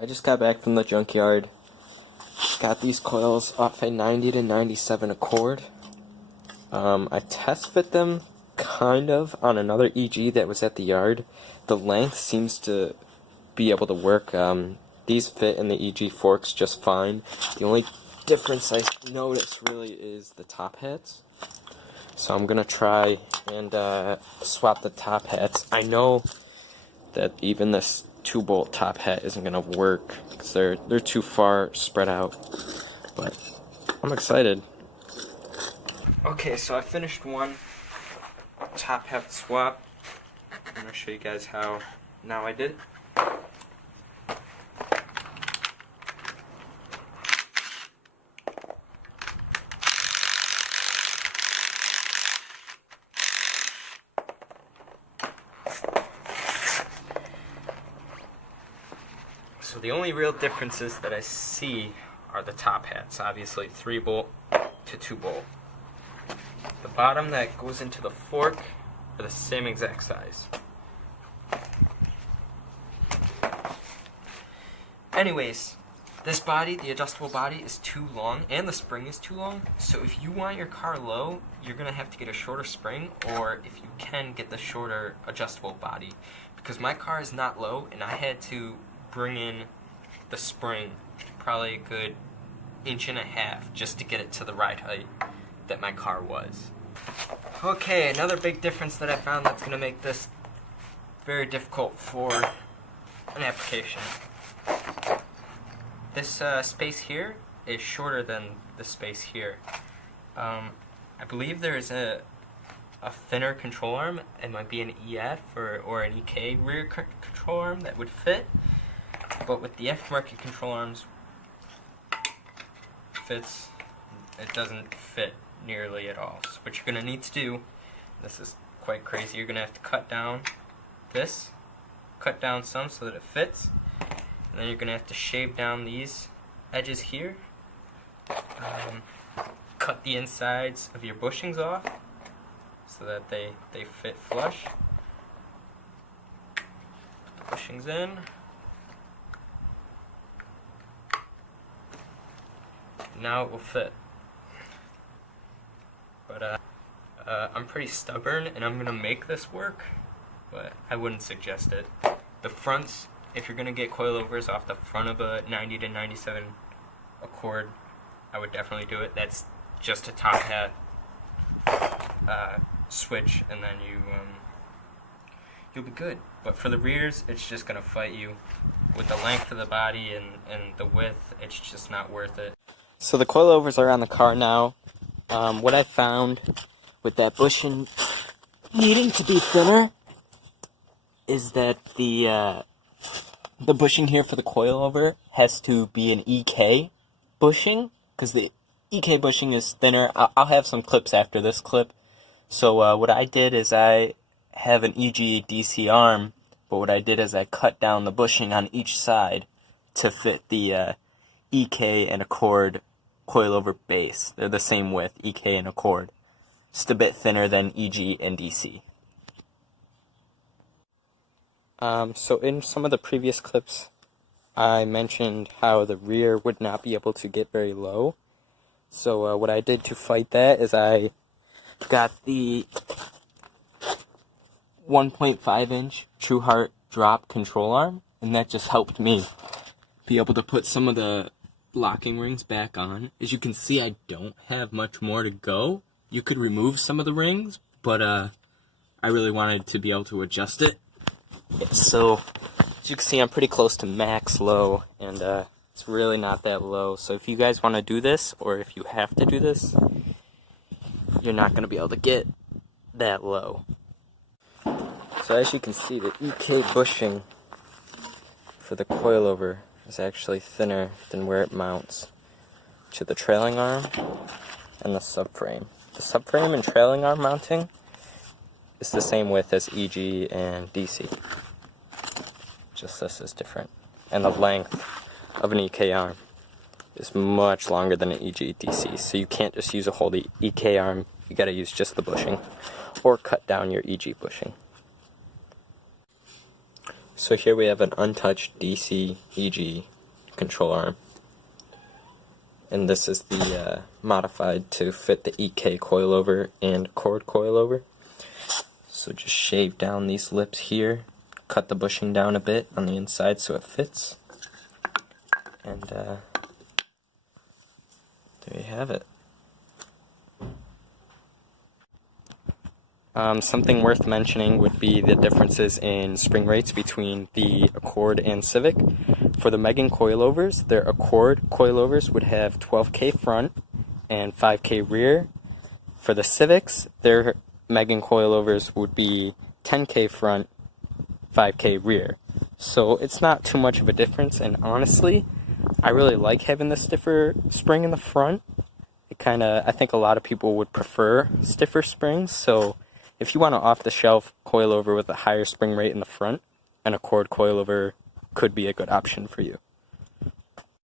I just got back from the junkyard. Got these coils off a 90 to 97 Accord. I test fit them kind of on another EG that was at the yard. The length seems to be able to work. These fit in the EG forks just fine. The only difference I notice really is the top hats. So I'm gonna try and swap the top hats. I know that even this 2-bolt top hat isn't gonna work because they're too far spread out, but I'm excited. Okay, so I finished one top hat swap. I'm gonna show you guys how now I did. So the only real differences that I see are the top hats. Obviously 3-bolt to 2-bolt. The bottom that goes into the fork are the same exact size. Anyways, this body, the adjustable body, is too long and the spring is too long. So if you want your car low, you're going to have to get a shorter spring, or if you can, get the shorter adjustable body. Because my car is not low and I had to bring in the spring probably a good 1.5 inches just to get it to the ride height that my car was. Okay, another big difference that I found that's going to make this very difficult for an application. This space here is shorter than the space here. I believe there is a thinner control arm. It might be an EF or an EK rear control arm that would fit. But with the aftermarket control arms, it doesn't fit nearly at all. So what you're going to need to do, this is quite crazy, you're going to have to cut down this, cut down some so that it fits, and then you're going to have to shave down these edges here, cut the insides of your bushings off so that they fit flush, put the bushings in. Now it will fit. But I'm pretty stubborn and I'm gonna make this work, but I wouldn't suggest it. The fronts, if you're gonna get coilovers off the front of a 90 to 97 Accord, I would definitely do it. That's just a top hat switch, and then you'll be good. But for the rears, it's just gonna fight you. With the length of the body and the width, it's just not worth it. So the coilovers are on the car now. What I found with that bushing needing to be thinner is that the bushing here for the coilover has to be an EK bushing, because the EK bushing is thinner. I'll have some clips after this clip. So what I did is I have an EG DC arm, but what I did is I cut down the bushing on each side to fit the EK and Accord coilover base. They're the same width, EK and Accord. Just a bit thinner than EG and DC. So in some of the previous clips, I mentioned how the rear would not be able to get very low. So what I did to fight that is I got the 1.5 inch True Heart drop control arm, and that just helped me be able to put some of the locking rings back on. As you can see, I don't have much more to go. You could remove some of the rings, but I really wanted to be able to adjust it. So as you can see, I'm pretty close to max low, and it's really not that low. So if you guys want to do this, or if you have to do this, you're not going to be able to get that low. So as you can see, the EK bushing for the coilover is actually thinner than where it mounts to the trailing arm and the subframe. The subframe and trailing arm mounting is the same width as EG and DC. Just this is different. And the length of an EK arm is much longer than an EG DC. So you can't just use a whole EK arm, you gotta use just the bushing, or cut down your EG bushing. So here we have an untouched DC EG control arm. And this is the modified to fit the EK coilover and cord coilover. So just shave down these lips here, cut the bushing down a bit on the inside so it fits. And there you have it. Something worth mentioning would be the differences in spring rates between the Accord and Civic. For the Megan coilovers, their Accord coilovers would have 12K front and 5K rear. For the Civics, their Megan coilovers would be 10K front, 5K rear. So it's not too much of a difference, and honestly, I really like having the stiffer spring in the front. I think a lot of people would prefer stiffer springs, so if you want an off-the-shelf coilover with a higher spring rate in the front, an Accord coilover could be a good option for you.